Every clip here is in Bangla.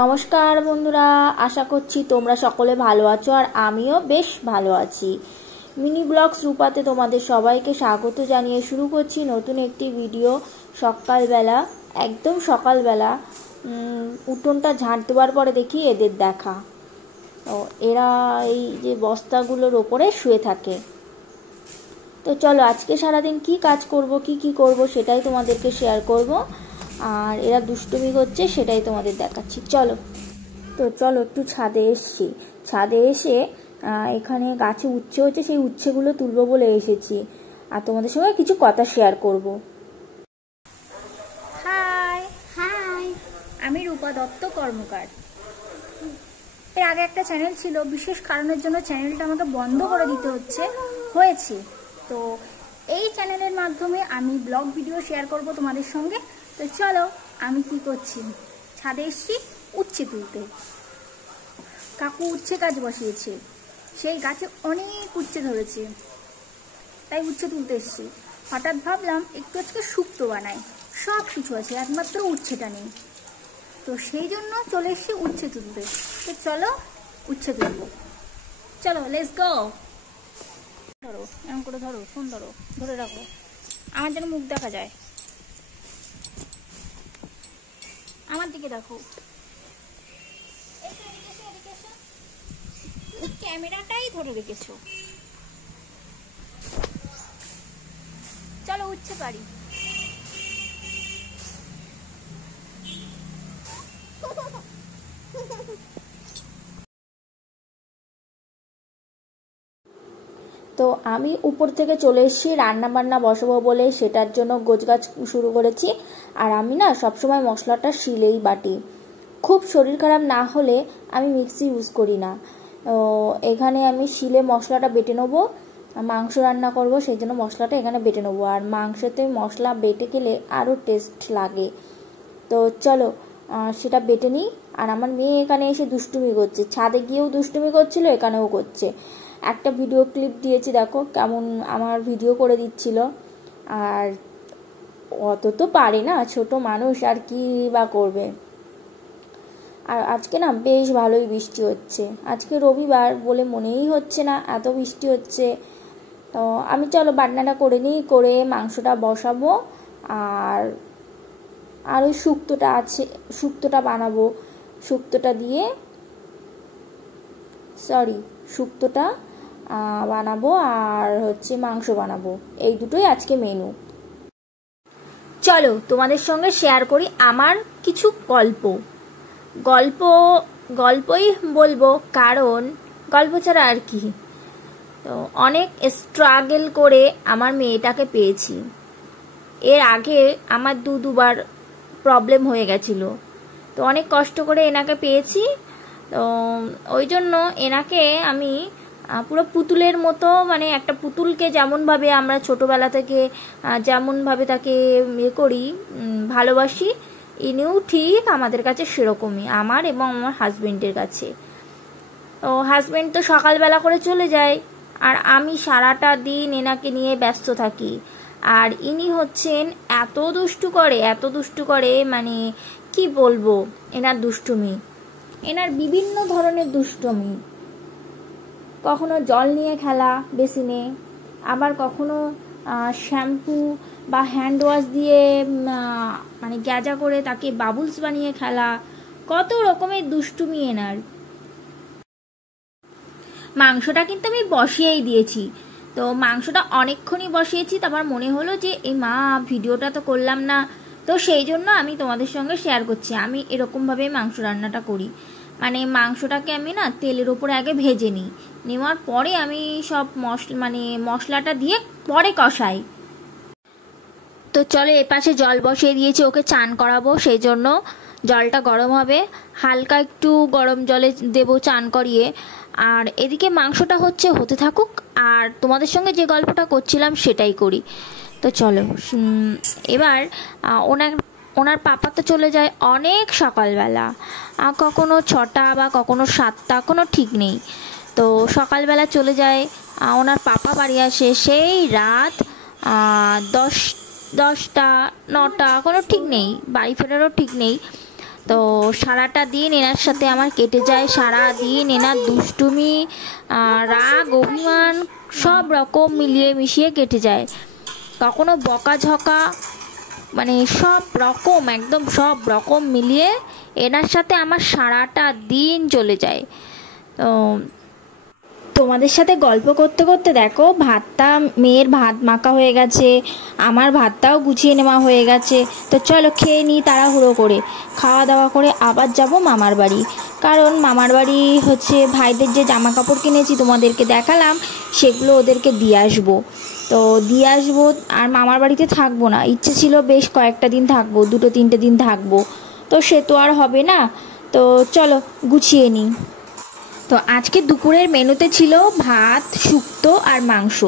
নমস্কার বন্ধুরা, আশা করছি তোমরা সকলে ভালো আছো আর আমিও বেশ ভালো আছি। মিনি ব্লগস রূপাতে তোমাদের সবাইকে স্বাগত জানিয়ে শুরু করছি নতুন একটি ভিডিও। সকালবেলা, একদম সকালবেলা উঠোনটা ঝাঁট দেওয়ার পরে দেখি এদের দেখা। তো এরা এই যে বস্তাগুলোর ওপরে শুয়ে থাকে। তো চলো আজকে সারাদিন কি কাজ করব, কি করব সেটাই তোমাদেরকে শেয়ার করব। আর এরা দুষ্টুমি করছে সেটাই তোমাদের দেখাচ্ছি। চলো একটু ছাদে এসছি। ছাদে এসে এখানে গাছে উচ্ছে হচ্ছে, সেই উচ্ছেগুলো তুলবো বলে এসেছি আর তোমাদের সঙ্গে কিছু কথা শেয়ার করব। হাই হাই, আমি রূপা দত্ত কর্মকার। এর আগে একটা চ্যানেল ছিল, বিশেষ কারণের জন্য চ্যানেলটা আমাকে বন্ধ করে দিতে হয়েছে। তো এই চ্যানেলের মাধ্যমে আমি ব্লগ ভিডিও শেয়ার করব তোমাদের সঙ্গে। তো চলো, আমি কি করছি, ছাদে এসছি উচ্ছে তুলতে। কাকু উচ্ছে গাছ বসিয়েছে, সেই গাছে অনেক উচ্ছে ধরেছে, তাই উচ্ছে তুলতে এসছি। হঠাৎ ভাবলাম একটু আজকে শুক্তো বানাই, সব কিছু আছে একমাত্র উচ্ছেটা নেই। তো সেই জন্য চলে এসছি উচ্ছে তুলতে। তো চলো উচ্ছে তুলবো, চলো লেটস গো। ধরো, এমন করে ধরো, ফোন ধরো, ধরে রাখো, আমার যেন মুখ দেখা যায়। আমার দিকে দেখো, ক্যামেরাটাই ধরে রেখেছো। চলো উচ্ছে পারি। তো আমি উপর থেকে চলে এসেছি রান্না বান্না বসাবো বলে, সেটার জন্য গোছগাছ শুরু করেছি। আর আমি না সবসময় মশলাটা শিলেই বাটি, খুব শরীর খারাপ না হলে আমি মিক্সি ইউজ করি না। এখানে আমি শিলে মশলাটা বেটে নেবো, মাংস রান্না করব সেই জন্য মশলাটা এখানে বেটে নেবো। আর মাংসতে মশলা বেটে গেলে আরও টেস্ট লাগে। তো চলো সেটা বেটে নিই। আর আমার মেয়ে এখানে এসে দুষ্টুমি করছে, ছাদে গিয়েও দুষ্টুমি করছিল, এখানেও করছে। একটা ভিডিও ক্লিপ দিয়েছি, দেখো কেমন আমার ভিডিও করে দিচ্ছিল। আর অত তো পারে না, ছোট মানুষ, আর কি বা করবে। আর আজকে না বেশ ভালোই বৃষ্টি হচ্ছে, আজকে রবিবার বলে মনেই হচ্ছে না এত বৃষ্টি হচ্ছে। তো আমি চলো বাটনাটা করে নিই, করে মাংসটা বসাবো। আর ওই শুক্তোটা আছে, শুক্তোটা বানাবো। শুক্তোটা বানাবো আর হচ্ছে মাংস বানাবো, এই দুটোই আজকে মেনু। চলো তোমাদের সঙ্গে শেয়ার করি আমার কিছু গল্পই বলবো, কারণ গল্প ছাড়া আর কি। তো অনেক স্ট্রাগল করে আমার মেয়েটাকে পেয়েছি। এর আগে আমার দুবার প্রবলেম হয়ে গেছিল, তো অনেক কষ্ট করে এনাকে পেয়েছি। তো ওই জন্য এনাকে আমি পুরো পুতুলের মতো, মানে একটা পুতুলকে যেমনভাবে আমরা ছোটোবেলা থেকে যেমনভাবে তাকে করি, ভালোবাসি, ইনিও ঠিক আমাদের কাছে সেরকমই, আমার এবং আমার হাজবেন্ডের কাছে। তো হাজবেন্ড তো সকালবেলা করে চলে যায়, আর আমি সারাটা দিন এনাকে নিয়ে ব্যস্ত থাকি। আর ইনি হচ্ছেন এত দুষ্টু করে, মানে কি বলবো, এনার দুষ্টুমি, এনার বিভিন্ন ধরনের দুষ্টুমি। কখনো জল নিয়ে খেলা বেসিনে, আবার কখনো শ্যাম্পু বা হ্যান্ড ওয়াশ দিয়ে মানে গ্যাজা করে তাকে বাবুলস বানিয়ে খেলা, কত রকমের দুষ্টুমি এনার। মাংসটা কিন্তু আমি বসিয়েই দিয়েছি। তো মাংসটা অনেকক্ষণই বসিয়েছি, তারপর মনে হলো যে এই ভিডিওটা তো করলাম না, তো সেই জন্য আমি তোমাদের সঙ্গে শেয়ার করছি। আমি এরকমভাবে মাংস রান্নাটা করি, মানে মাংসটাকে আমি না তেলের ওপরে আগে ভেজে নিই, নেওয়ার পরে আমি সব মশলাটা দিয়ে পরে কষাই। তো চলো এপাশে জল বসিয়ে দিয়েছি, ওকে চান করাবো, সেই জন্য জলটা গরম হবে, হালকা একটু গরম জলে দেবো চান করিয়ে। আর এদিকে মাংসটা হতে থাকুক, আর তোমাদের সঙ্গে যে গল্পটা করছিলাম সেটাই করি। তো চলো, এবার ওনার পাপা তো চলে যায় অনেক সকালবেলা, কখনো 6টা বা কখনো 7টা, কোনো ঠিক নেই। তো সকালবেলা চলে যায়, ওনার পাপা বাড়ি আসে সেই রাত 10টা 9টা, কোনো ঠিক নেই, বাড়ি ফেরারও ঠিক নেই। তো সারাটা দিন এনার সাথে আমার কেটে যায়, সারা দিন এনার দুষ্টুমি, রাগ, অভিমান সব রকম মিলিয়ে মিশিয়ে কেটে যায়। কখনো বকাঝকা, মানে সব রকম, একদম সব রকম মিলিয়ে এনার সাথে আমার সারাটা দিন চলে যায়। তো তোমাদের সাথে গল্প করতে করতে দেখো ভাতটা, মেয়ের ভাত মাখা হয়ে গেছে, আমার ভাতটাও গুছিয়ে নেওয়া হয়ে গেছে। তো চলো খেয়ে নিই তাড়াহুড়ো করে, খাওয়া দাওয়া করে আবার যাব মামার বাড়ি। কারণ মামার বাড়ি হচ্ছে ভাইদের যে জামা কাপড় কিনেছি তোমাদেরকে দেখালাম, সেগুলো ওদেরকে দিয়ে আসবো। তো দিয়ে আসবো, আর মামার বাড়িতে থাকবো না, ইচ্ছে ছিল বেশ কয়েকটা দিন থাকবো, 2-3 দিন থাকবো। তো সে তো আর হবে না, তো চলো গুছিয়ে নিই। তো আজকে দুপুরের মেনুতে ছিল ভাত, শুক্তো আর মাংস।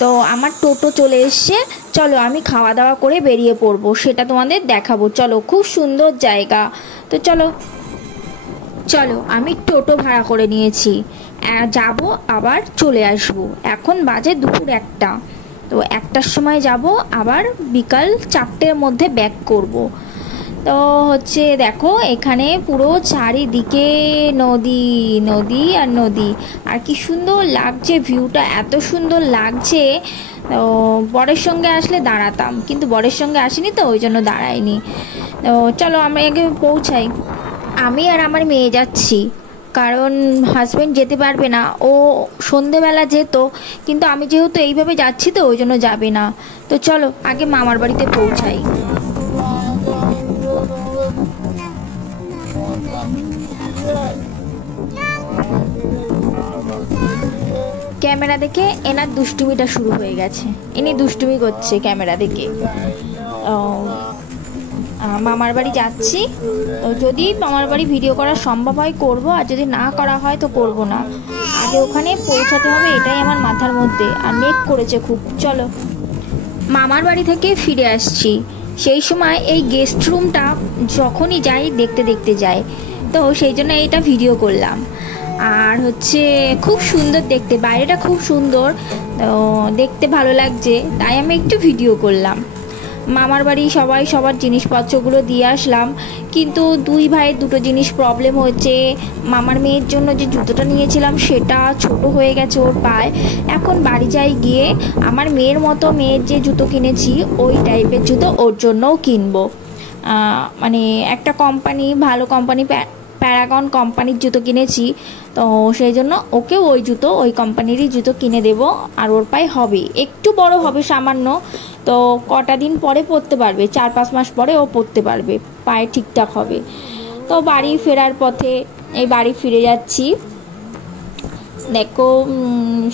তো আমার টোটো চলে এসছে, চলো আমি খাওয়া দাওয়া করে বেরিয়ে পড়বো, সেটা তোমাদের দেখাবো। চলো, খুব সুন্দর জায়গা। তো চলো চলো আমি টোটো ভাড়া করে নিয়েছি, যাব আবার চলে আসব। এখন বাজে দুপুর 1টা, তো 1টার সময় যাব, আবার বিকাল 4টের মধ্যে ব্যাক করব। তো হচ্ছে দেখো এখানে পুরো চারিদিকে নদী, নদী আর নদী, আর কি সুন্দর লাগছে ভিউটা, এত সুন্দর লাগছে। তো বরের সঙ্গে আসলে দাঁড়াতাম, কিন্তু বরের সঙ্গে আসিনি, তো ওই জন্য দাঁড়াইনি। তো চলো আমরা আগে পৌঁছাই। আমি আর আমার মেয়ে যাচ্ছি, কারণ হাজব্যান্ড যেতে পারবে না, ও সন্ধেবেলা যেত, কিন্তু আমি যেহেতু এইভাবে যাচ্ছি তো ওই জন্য যাবে না। তো চলো আগে মামার বাড়িতে পৌঁছাই। ক্যামেরা দেখে এনার দুষ্টুমিটা শুরু হয়ে গেছে, ইনি দুষ্টুমি করছে ক্যামেরা দেখে। মামার বাড়ি যাচ্ছি, তো যদি মামার বাড়ি ভিডিও করা সম্ভব হয় করব, আর যদি না করা হয় তো করব না। আগে ওখানে পৌঁছাতে হবে, এটাই আমার মাথার মধ্যে, আর মেঘ করেছে খুব। চলো মামার বাড়ি থেকে ফিরে আসছি, সেই সময় এই গেস্ট রুমটা যখনই যাই দেখতে দেখতে যাই, তো সেই জন্য এইটা ভিডিও করলাম। আর হচ্ছে খুব সুন্দর দেখতে, বাইরেটা খুব সুন্দর, তো দেখতে ভালো লাগছে, তাই আমি একটু ভিডিও করলাম। মামার বাড়ি সবাই সবার জিনিসপত্রগুলো দিয়ে আসলাম, কিন্তু দুই ভাইয়ের দুটো জিনিস প্রবলেম হয়েছে। মামার মেয়ের জন্য যে জুতোটা নিয়েছিলাম সেটা ছোট হয়ে গেছে ওর পায়ে, এখন বাড়ি যাই গিয়ে আমার মেয়ের মতো, মেয়ের যে জুতো কিনেছি ওই টাইপের জুতো ওর জন্যও কিনবো। মানে একটা কোম্পানি, ভালো কোম্পানি, প্যারাগন কোম্পানির জুতো কিনেছি, তো সেই জন্য ওকেও ওই জুতো, ওই কোম্পানিরই জুতো কিনে দেব। আর ওর পায়ে হবে, একটু বড় হবে সামান্য, তো কটা দিন পরে পরতে পারবে, 4-5 মাস পরে ও পরতে পারবে, পায়ে ঠিকঠাক হবে। তো বাড়ি ফেরার পথে, এই বাড়ি ফিরে যাচ্ছি, দেখো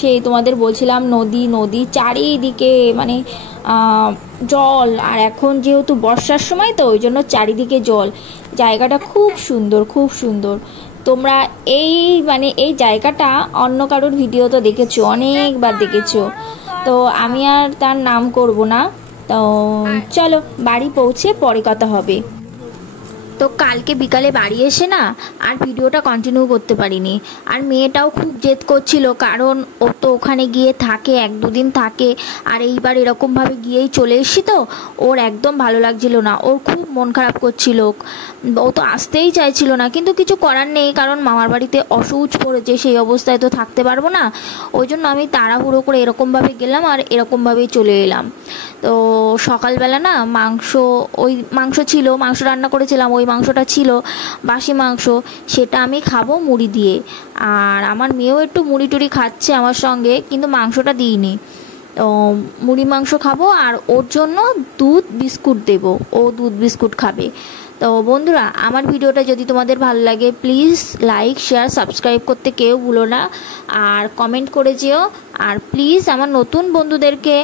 সেই তোমাদের বলছিলাম নদী, নদী চারিদিকে, মানে জল। আর এখন যেহেতু বর্ষার সময়, তো ওই জন্য চারিদিকে জল, জায়গাটা খুব সুন্দর, খুব সুন্দর। তোমরা এই মানে এই জায়গাটা অন্য কারোর ভিডিও তো দেখেছো, অনেকবার দেখেছো, তো আমি আর তার নাম করব না। তো চলো বাড়ি পৌঁছে পরে কথা হবে। তো কালকে বিকালে বাড়ি এসে না আর ভিডিওটা কন্টিনিউ করতে পারিনি, আর মেয়েটাও খুব জেদ করছিল, কারণ ও তো ওখানে গিয়ে থাকে, 1-2 দিন থাকে, আর এইবার এরকমভাবে গিয়েই চলে এসছি, তো ওর একদম ভালো লাগছিল না, ওর খুব মন খারাপ করছিল, ও তো আসতেই চাইছিল না, কিন্তু কিছু করার নেই, কারণ মামার বাড়িতে অসুচ পড়েছে, সেই অবস্থায় তো থাকতে পারবো না। ওই জন্য আমি তাড়াহুড়ো করে এরকমভাবে গেলাম আর এরকমভাবেই চলে এলাম। তো সকালবেলা না ওই মাংস ছিল, মাংস রান্না করেছিলাম, ওই মাংসটা ছিল বাসি মাংস, সেটা আমি খাবো মুড়ি দিয়ে। আর আমার মেয়েও একটু মুড়ি টুড়ি খাচ্ছে আমার সঙ্গে, কিন্তু মাংসটা দিইনি। তো মুড়ি মাংস খাবো, আর ওর জন্য দুধ বিস্কুট দেবো, ও দুধ বিস্কুট খাবে। তো বন্ধুরা, আমার ভিডিওটা যদি তোমাদের ভালো লাগে প্লিজ লাইক, শেয়ার, সাবস্ক্রাইব করতে কেউ ভুলো না, আর কমেন্ট করে যেও। আর প্লিজ আমার নতুন বন্ধুদেরকে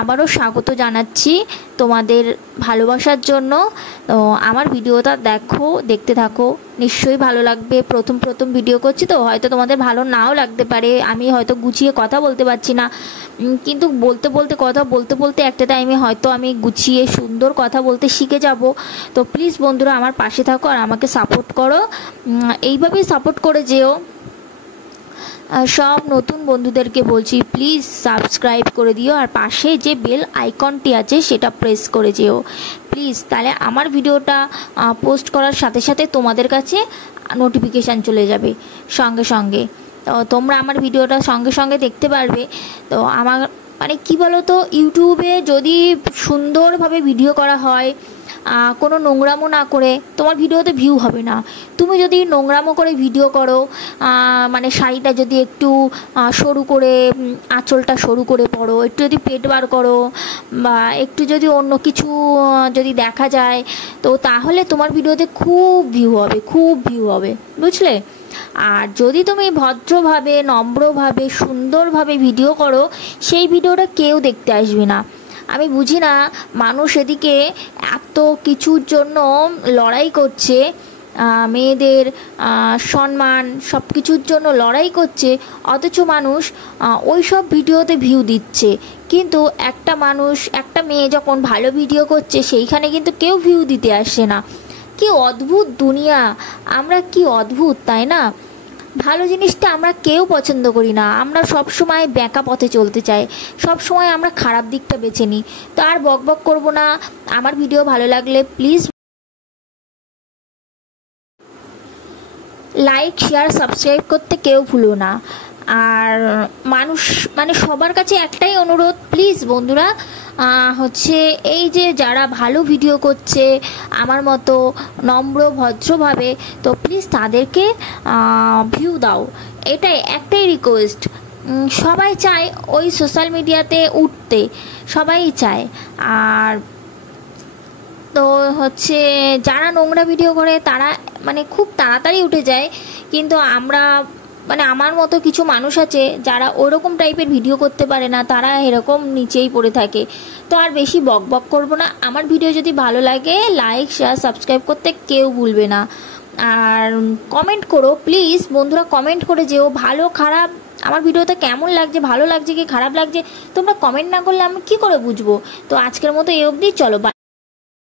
আবারও স্বাগত জানাচ্ছি তোমাদের ভালোবাসার জন্য। তো আমার ভিডিওটা দেখতে থাকো, নিশ্চয়ই ভালো লাগবে। প্রথম ভিডিও করছি, তো হয়তো তোমাদের ভালো নাও লাগতে পারে, আমি হয়তো গুছিয়ে কথা বলতে পারছি না, কিন্তু কথা বলতে একটা টাইমে হয়তো আমি গুছিয়ে সুন্দর কথা বলতে শিখে যাব। তো প্লিজ বন্ধুরা আমার পাশে থাকো আর আমাকে সাপোর্ট করো, এইভাবেই সাপোর্ট করে যেও। সব নতুন বন্ধুদেরকে বলছি, প্লিজ সাবস্ক্রাইব করে দিও, আর পাশে যে বেল আইকনটি আছে সেটা প্রেস করে যেও প্লিজ। তাহলে আমার ভিডিওটা পোস্ট করার সাথে সাথে তোমাদের কাছে নোটিফিকেশান চলে যাবে সঙ্গে সঙ্গে। তো তোমরা আমার ভিডিওটা সঙ্গে সঙ্গে দেখতে পারবে। তো আমার মানে কী বলো তো, ইউটিউবে যদি সুন্দরভাবে ভিডিও করা হয়, কোনো নোংরামো না করে, তোমার ভিডিওতে ভিউ হবে না। তুমি যদি নোংরামো করে ভিডিও করো, মানে শাড়িটা যদি একটু সরু করে, আঁচলটা সরু করে পরো, একটু যদি পেট বার করো, বা একটু যদি অন্য কিছু যদি দেখা যায়, তো তাহলে তোমার ভিডিওতে খুব ভিউ হবে, খুব ভিউ হবে, বুঝলে। আর যদি তুমি ভদ্রভাবে, নম্রভাবে, সুন্দরভাবে ভিডিও করো, সেই ভিডিওটা কেউ দেখতে আসবে না। আমি বুঝি না মানুষ এদিকে এত কিছুর জন্য লড়াই করছে, মেয়েদের সম্মান সব কিছুর জন্য লড়াই করছে, অথচ মানুষ ওই সব ভিডিওতে ভিউ দিচ্ছে। কিন্তু একটা মেয়ে যখন ভালো ভিডিও করছে, সেইখানে কিন্তু কেউ ভিউ দিতে আসছে না। কি অদ্ভুত দুনিয়া, আমরা কি অদ্ভুত, তাই না? ভালো জিনিসটা আমরা কেউ পছন্দ করি না, আমরা সব সময় বেঁকা পথে চলতে চাই, সব সময় আমরা খারাপ দিকটা বেছে নিই। তো আর বকবক করব না। আমার ভিডিও ভালো লাগলে প্লিজ লাইক, শেয়ার, সাবস্ক্রাইব করতে কেউ ভুলো না। আর মানুষ মানে সবার কাছে একটাই অনুরোধ, প্লিজ বন্ধুরা, হচ্ছে এই যে যারা ভালো ভিডিও করছে আমার মতো নম্র ভদ্রভাবে, তো প্লিজ তাদেরকে ভিউ দাও, এটাই একটাই রিকোয়েস্ট। সবাই চায় ওই সোশ্যাল মিডিয়াতে উঠতে, সবাই চায়। আর তো হচ্ছে যারা নোংরা ভিডিও করে তারা মানে খুব তাড়াতাড়ি উঠে যায়, কিন্তু আমরা মানে আমার মতো কিছু মানুষ আছে যারা ওরকম টাইপের ভিডিও করতে পারে না, তারা এরকম নিচেই পড়ে থাকে। তো আর বেশি বকবক করব না। আমার ভিডিও যদি ভালো লাগে লাইক, শেয়ার, সাবস্ক্রাইব করতে কেউ ভুলবে না। আর কমেন্ট করো প্লিজ বন্ধুরা, কমেন্ট করে যেও ভালো খারাপ আমার ভিডিওতে কেমন লাগছে, ভালো লাগছে কি খারাপ লাগছে, তোমরা কমেন্ট না করলে আমি কী করে বুঝবো। তো আজকের মতো এই অবধি, চলো।